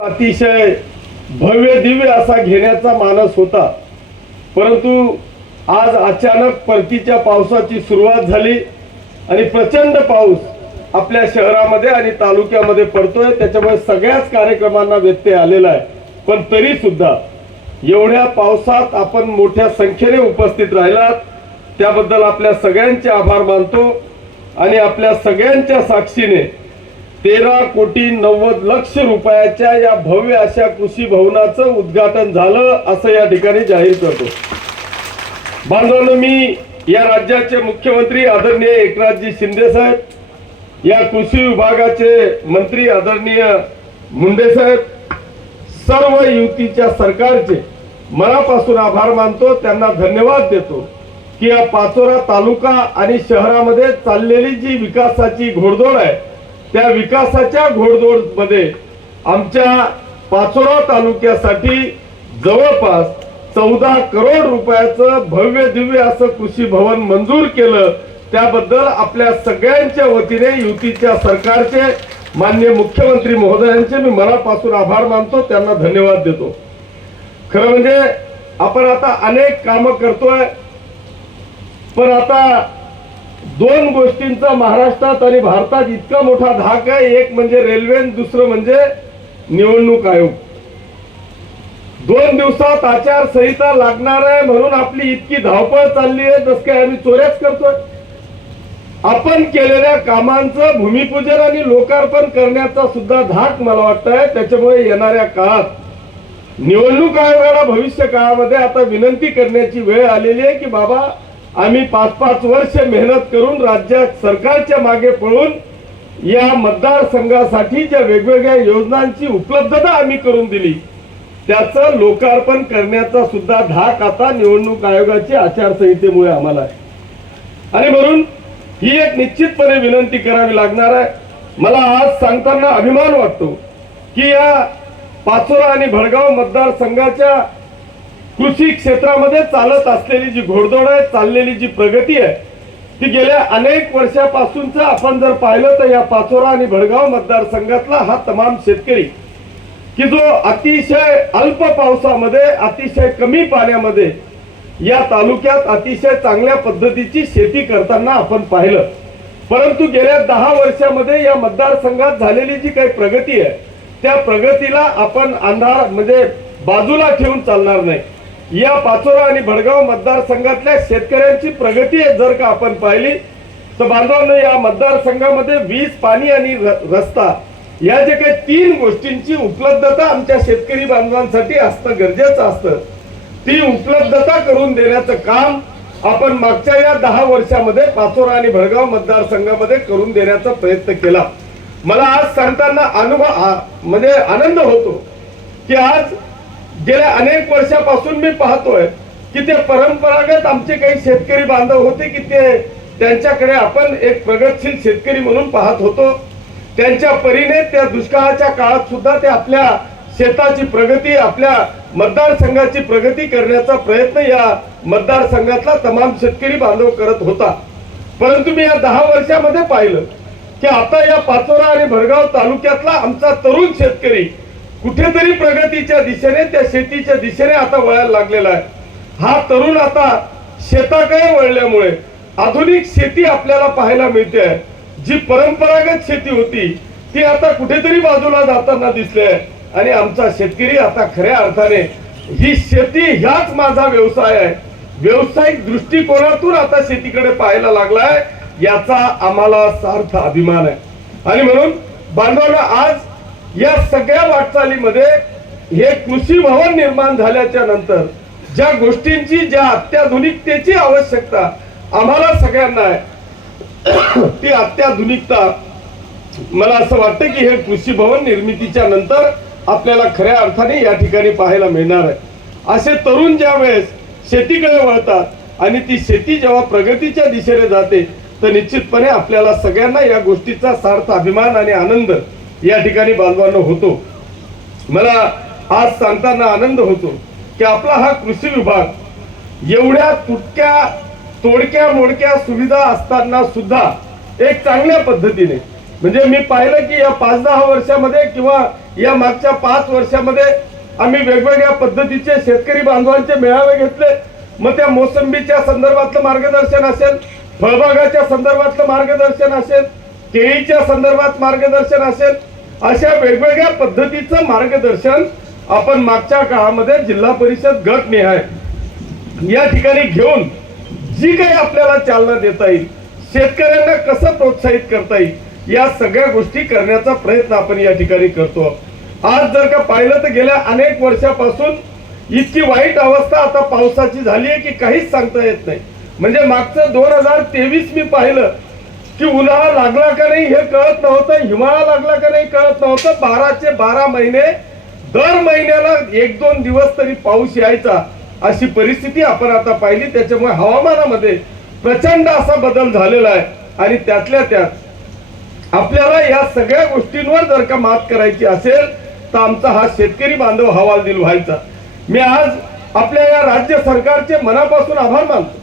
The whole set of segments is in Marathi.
अतिशय भव्य दिव्य असा घेण्याचा मानस होता, परंतु आज अचानक परतीच्या पावसाची सुरुवात झाली आणि प्रचंड पाऊस आपल्या शहरामध्ये आणि तालुक्यामध्ये पडतोय। त्याच्यामुळे सगळ्याच कार्यक्रमांना व्यत्यय आलेला आहे। पण तरी सुद्धा एवढ्या पावसात आपण मोठ्या संख्येने उपस्थित राहिलात त्याबद्दल आपल्या सगळ्यांचे आभार मानतो आणि आपल्या सगळ्यांच्या साक्षीने 13,90,00,000 रुपयाच्या या भव्य अशा कृषी भवनाचं उद्घाटन झालं असं या ठिकाणी जाहीर करतो। बांधवांनो, मी या राज्याचे मुख्यमंत्री आदरणीय एकनाथजी शिंदे साहेब, या कृषी विभागाचे मंत्री आदरणीय मुंडे साहेब, सर्व युतीच्या सरकारचे मनापासून आभार मानतो, त्यांना धन्यवाद देतो की या पाचोरा तालुका आणि शहरामध्ये चाललेली जी विकासाची घोडदौड आहे त्या विकासाच्या घोडदौडमध्ये आमच्या पाचोरा तालुक्यासाठी जवळपास 14 करोड रुपयाचं भव्य दिव्य असं कृषी भवन मंजूर केलं। त्याबद्दल आपल्या सगळ्यांच्या वतीने युतीच्या सरकारचे माननीय मुख्यमंत्री महोदयांचे मी मनापासून आभार मानतो, त्यांना धन्यवाद देतो। खरं म्हणजे आपण आता अनेक कामं करतोय, पण आता दोन गोष्टींचा महाराष्ट्रात आणि भारतात इतका मोठा धाक आहे। एक म्हणजे रेल्वे, दुसरं म्हणजे निवडणूक आयोग। 2 दिवसात आचारसंहिता लागणार आहे म्हणून आपली इतकी धावपळ चालली आहे, जसं काय आम्ही चोऱ्याच करतोय। आपण केलेल्या कामांचं भूमिपूजन आणि लोकार्पण करण्याचा सुद्धा धाक मला वाटतंय। त्याच्यामुळे येणाऱ्या काळात निवडणूक आयोगाला भविष्य काळामध्ये आता विनंती करण्याची वेळ आलेली आहे की बाबा, आम्ही 5-5 वर्ष मेहनत करून राज्यात सरकारच्या मागे पळून या मतदारसंघासाठी ज्या वेगवेगळ्या योजनांची उपलब्धता आम्ही करून दिली त्याचं लोकार्पण करण्याचा सुद्धा धाक आता निवडणूक आयोगाची आचारसंहितेमुळे आम्हाला आहे आणि म्हणून ही एक निश्चितपणे विनंती करावी लागणार आहे। मला आज सांगताना अभिमान वाटतो की या पाचोरा आणि भडगाव मतदारसंघाच्या कृषी क्षेत्रामध्ये चालत असलेली जी घोडदौड आहे, चाललेली जी प्रगती आहे, ती गेल्या अनेक वर्षापासूनच आपण जर पाहिलं तर या पाचोरा आणि भडगाव मतदारसंघातला हा तमाम शेतकरी की जो अतिशय अल्प पावसामध्ये, अतिशय कमी पाण्यामध्ये या तालुक्यात अतिशय चांगल्या पद्धतीची शेती करताना आपण पाहिलं। परंतु गेल्या 10 वर्षामध्ये या मतदारसंघात झालेली जी काही प्रगती आहे त्या प्रगतीला आपण अंधार म्हणजे बाजूला ठेवून चालणार नाही। या पाचोरा आणि भडगाव मतदारसंघातल्या शेतकऱ्यांची प्रगती जर का आपण पाहिली तर बांधवांनो, या मतदारसंघामध्ये वीज, पाणी आणि रस्ता या जे काही 3 गोष्टींची उपलब्धता आमच्या शेतकरी बांधवांसाठी असणं गरजेचं असतं, ती उपलब्धता करून देण्याचं काम आपण मागच्या या 10 वर्षामध्ये पाचोरा आणि भडगाव मतदारसंघामध्ये करून देण्याचा प्रयत्न केला। मला आज सांगताना म्हणजे आनंद होतो की आज गेल्या अनेक वर्षापासून मी पाहतोय की ते परंपरागत आमचे काही शेतकरी बांधव होते की त्यांच्याकडे आपण एक प्रगतशील शेतकरी म्हणून पाहत होतो। त्यांच्या परीने त्या दुष्काळाच्या काळात सुद्धा ते आपल्या शेताची प्रगती, आपल्या मतदारसंघाची प्रगती करण्याचा प्रयत्न या मतदारसंघातला तमाम शेतकरी बांधव करत होता। परंतु मी या 10 वर्षामध्ये पाहिलं की आता या पाचोरा आणि भडगाव तालुक्यातला आमचा तरुण शेतकरी कुठेतरी प्रगतीच्या दिशेने, त्या शेतीच्या दिशेने आता वळायला लागलेला आहे। हा तरुण आता शेताकडे वळल्यामुळे आधुनिक शेती आपल्याला पाहायला मिळते। जी परंपरागत शेती होती ती आता कुठेतरी बाजूला जाताना दिसले आणि आमचा शेतकरी आता खऱ्या अर्थाने ही शेती ह्याच माझा व्यवसाय आहे, व्यावसायिक दृष्टिकोनातून आता शेतीकडे पाहायला लागलाय, याचा आम्हाला सार्थ अभिमान आहे। आणि म्हणून बांधवांना, आज या सगळ्या वाटचालीमध्ये हे कृषी भवन निर्माण झाल्याच्या नंतर ज्या गोष्टींची, ज्या अत्याधुनिकतेची आवश्यकता आम्हाला सगळ्यांना आहे ती अत्याधुनिकता मला असं वाटतं की हे कृषी भवन निर्मितीच्या नंतर आपल्याला खऱ्या अर्थाने या ठिकाणी पाहायला मिळणार आहे। असे तरुण ज्या वेळेस शेतीकडे वळतात आणि ती शेती जेव्हा प्रगतीच्या दिशेने जाते तर निश्चितपणे आपल्याला सगळ्यांना या गोष्टीचा सार्थ अभिमान आणि आनंद या ठिकाणी बांधवांना होतो। मला आज सांगताना आनंद होतो की आपला हा कृषी विभाग एवढ्या तुटक्या तोडक्या मोडक्या सुविधा असताना सुद्धा एक चांगल्या पद्धतीने, म्हणजे मी पाहिलं की या 5-10 वर्षामध्ये किंवा या मागच्या 5 वर्षामध्ये आम्ही वेगवेगळ्या पद्धतीचे शेतकरी बांधवांचे मेळावे घेतले. मग त्या मोसंबीच्या संदर्भातलं मार्गदर्शन असेल, फळबागाच्या संदर्भातलं मार्गदर्शन असेल, केळीच्या संदर्भात मार्गदर्शन असेल, अशा वेगवेगळ्या पद्धतीचं मार्गदर्शन आपण मागच्या काळामध्ये जिल्हा परिषद गट निहाय या ठिकाणी घेऊन जी काही आपल्याला चालना देता येईल, शेतकऱ्यांना कसं प्रोत्साहित करता येईल, या सगळ्या गोष्टी करण्याचा प्रयत्न आपण या ठिकाणी करतो. आज जर का पाहिलं तर गेल्या अनेक वर्षापासून इतकी वाईट अवस्था आता पावसाची झाली आहे की काहीच सांगता येत नाही. म्हणजे मागचं 2023 मी पाहिलं की उन्हाळा लागला का नाही हे कळत नव्हतं, हिवाळा लागला का नाही कळत नव्हतं. 12चे 12 महिने दर महिन्याला 1-2 दिवस तरी पाऊस यायचा, अशी परिस्थिती आपण आता पाहिली. त्याच्यामुळे हवामानामध्ये प्रचंड असा बदल झालेला आहे. आणि त्यातल्या त्यात आपल्याला या सगळ्या गोष्टींवर जर का मात करायची असेल तर आमचा हा शेतकरी बांधव हवालदिल व्हायचा. मी आज आपल्या या राज्य सरकारचे मनापासून आभार मानतो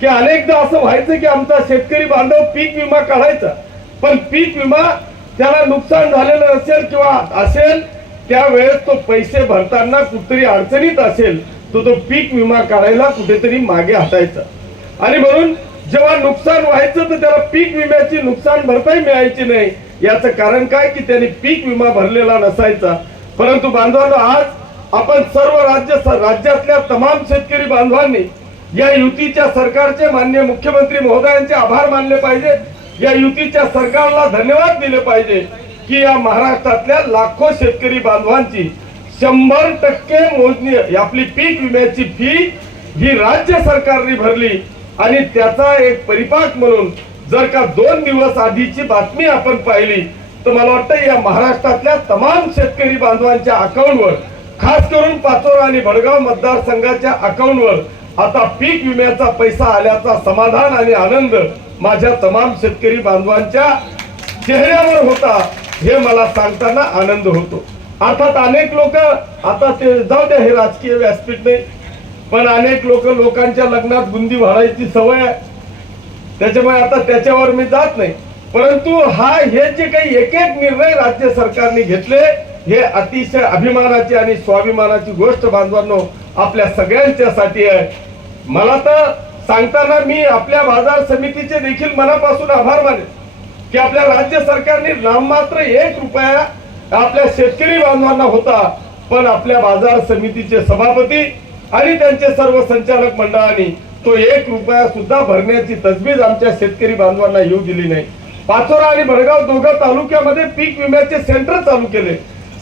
की अनेकदा असं व्हायचं की आमचा शेतकरी बांधव पीक विमा काढायचा, पण पीक विमा त्याला नुकसान झालेलं नसेल किंवा असेल त्यावेळेस तो पैसे भरताना कुठेतरी अडचणीत असेल तो पीक विमा काढायला कुठेतरी मागे हटायचा. आणि म्हणून जेव्हा नुकसान व्हायचं तर त्याला पीक विम्याची नुकसान भरपाई मिळायची नाही. याचं कारण काय की त्यांनी पीक विमा भरलेला नसायचा. परंतु बांधवांनो, आज आपण सर्व राज्यातल्या तमाम शेतकरी बांधवांनी या युतीच्या सरकारचे माननीय मुख्यमंत्री महोदयांचे आभार मानले पाहिजे. या युतीच्या सरकारला धन्यवाद दिले पाहिजे की या महाराष्ट्रातल्या लाखो शेतकरी बांधवांची 100% मोजणी आपली पीक विम्याची फी ही राज्य सरकारने भरली. आणि त्याचा एक परिपाक म्हणून जर का 2 दिवस आधीची बातमी आपण पाहिली तर मला वाटतं या महाराष्ट्रातल्या तमाम शेतकरी बांधवांच्या अकाउंटवर, खास करून पाचोरा आणि भडगाव मतदारसंघाच्या अकाउंटवर आता पीक विम्याचा पैसा आल्याचा समाधान आणि आनंद माझ्या तमाम शेतकरी बांधवांच्या चेहऱ्यावर होता. हे मला सांगताना आनंद होतो. अर्थात अनेक लोक, आता ते जाऊ द्या, हे राजकीय व्यासपीठ नाही, पण अनेक लोकांच्या लग्नात बुंदी वाढायची सवय आहे, त्याच्यामुळे आता त्याच्यावर मी जात नाही. परंतु हे जे काही एक एक निर्णय राज्य सरकारने घेतले हे अतिशय अभिमानाची आणि स्वाभिमानाची गोष्ट बांधवांनो आपल्या सगळ्यांच्यासाठी आहे. मला तर सांगताना मी आपल्या बाजार समितीचे देखील मनापासून आभार मानेन की आपल्या राज्य सरकारने नाममात्र 1 रुपया आपल्या शेतकरी बांधवांना होता, पण आपल्या बाजार समितीचे सभापती आणि त्यांचे सर्व संचालक मंडळाने तो 1 रुपया सुद्धा भरण्याची तजवीज आमच्या शेतकरी बांधवांना येऊ दिली नाही. पाचोरा आणि भडगाव दोघं तालुक्यामध्ये पीक विम्याचे सेंटर चालू केले.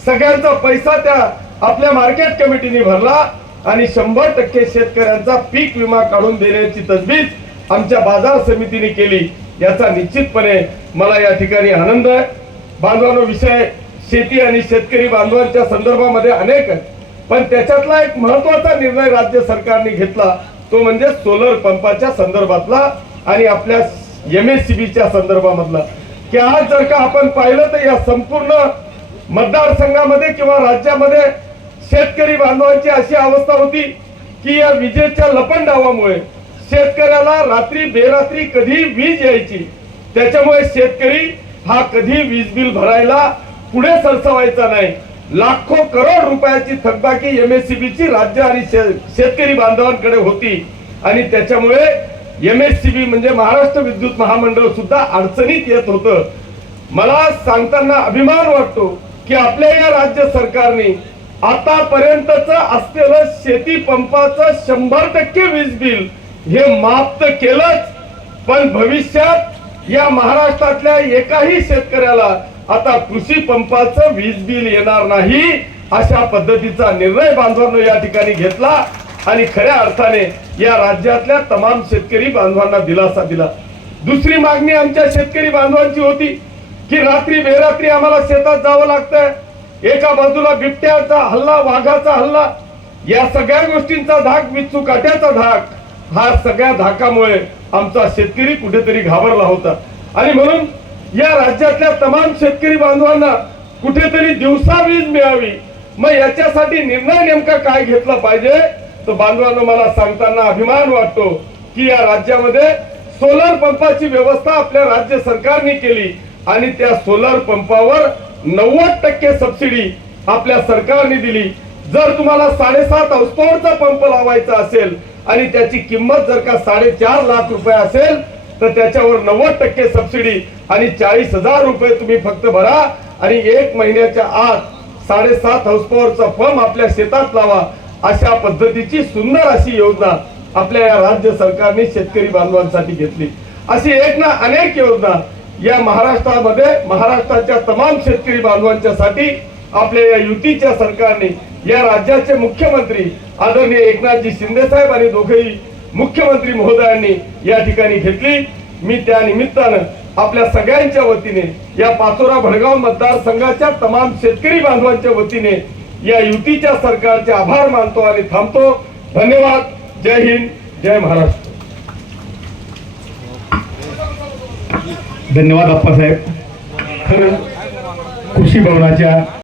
सगळ्यांचा पैसा त्या आपल्या मार्केट कमिटीने भरला आणि 100% शेतकऱ्यांचा पीक विमा काढून देण्याची तजवीज आमच्या बाजार समितीने केली. याचा निश्चितपणे मला या ठिकाणी आनंद आहे. बांधवांनो, विषय शेती आणि शेतकरी बांधवांच्या संदर्भामध्ये अनेक आहेत, पण त्याच्यातला एक महत्वाचा निर्णय राज्य सरकारने घेतला तो म्हणजे सोलर पंपाच्या संदर्भातला आणि आपल्या MSCBच्या संदर्भामधला. की आज जर का आपण पाहिलं तर या संपूर्ण मतदारसंघामध्ये किंवा राज्यामध्ये शेतकरी बांधवांची अशी अवस्था होती की या विजेच्या लपंडावामुळे शेतकऱ्याला रात्री बेरात्री कधी वीज यायची, त्याच्यामुळे शेतकरी हा कधी वीज बिल भरायला पुढे सरसावायचा नाही. लाखो करोड रुपयाची थकबाकी MSCBची राज्य आणि शेतकरी बांधवांकडे होती. आणि त्याच्यामुळे MSCB म्हणजे महाराष्ट्र विद्युत महामंडळ सुद्धा अडचणीत येत होतं. मला सांगताना अभिमान वाटतो की आपल्या या राज्य सरकारने आतापर्यंतच असलेलं शेती पंपाचं 100% वीज बिल हे माफ तर केलंच, पण भविष्यात या महाराष्ट्रातल्या एकाही शेतकऱ्याला आता कृषी पंपाचं वीज बिल येणार नाही अशा पद्धतीचा निर्णय बांधवांनो या ठिकाणी घेतला आणि खऱ्या अर्थाने या राज्यातल्या तमाम शेतकरी बांधवांना दिलासा दिला. दुसरी मागणी आमच्या शेतकरी बांधवांची होती की रात्री बेरात्री आम्हाला शेतात जावं लागतंय. एका बाजूला बिबट्याचा हल्ला, वाघाचा हल्ला, या सगळ्या गोष्टींचा धाक, विच्छू काट्याचा धाक, हा सगळ्या धाकामुळे आमचा शेतकरी कुठेतरी घाबरला होता. आणि म्हणून या राज्यातल्या तमाम शेतकरी बांधवांना कुठेतरी दिवसा वीज मिळावी. मग याच्यासाठी निर्णय नेमका काय घेतला पाहिजे, तो बांधवांना मला सांगताना अभिमान वाटतो की या राज्यामध्ये सोलर पंपाची व्यवस्था आपल्या राज्य सरकारने केली आणि त्या सोलर पंपावर 90% सबसिडी आपल्या सरकारने दिली. जर तुम्हाला 7.5 हाऊस पॉवरचा पंप लावायचा असेल आणि त्याची किंमत जर का 4.5 लाख रुपये असेल तर त्याच्यावर 90% सबसिडी आणि 40,000 रुपये तुम्ही फक्त भरा आणि 1 महिन्याच्या आत 7.5 हाऊस पॉवरचा पंप आपल्या शेतात लावा. अशा पद्धतीची सुंदर अशी योजना आपल्या या राज्य सरकारने शेतकरी बांधवांसाठी घेतली. अशी एक ना अनेक योजना या महाराष्ट्रामध्ये महाराष्ट्राच्या तमाम शेतकरी बांधवांच्यासाठी आपल्या या युतीच्या सरकारने या राज्याचे मुख्यमंत्री आदरणीय एकनाथजी शिंदे साहेब आणि दोघेही मुख्यमंत्री महोदयांनी या ठिकाणी घेतली. मी त्या निमित्तानं आपल्या सगळ्यांच्या वतीने या पाचोरा भडगाव मतदारसंघाच्या तमाम शेतकरी बांधवांच्या वतीने या युतीच्या सरकारचे आभार मानतो आणि थांबतो. धन्यवाद. जय हिंद, जय महाराष्ट्र. धन्यवाद आप्पासाहेब. खरं कृषी भवनाच्या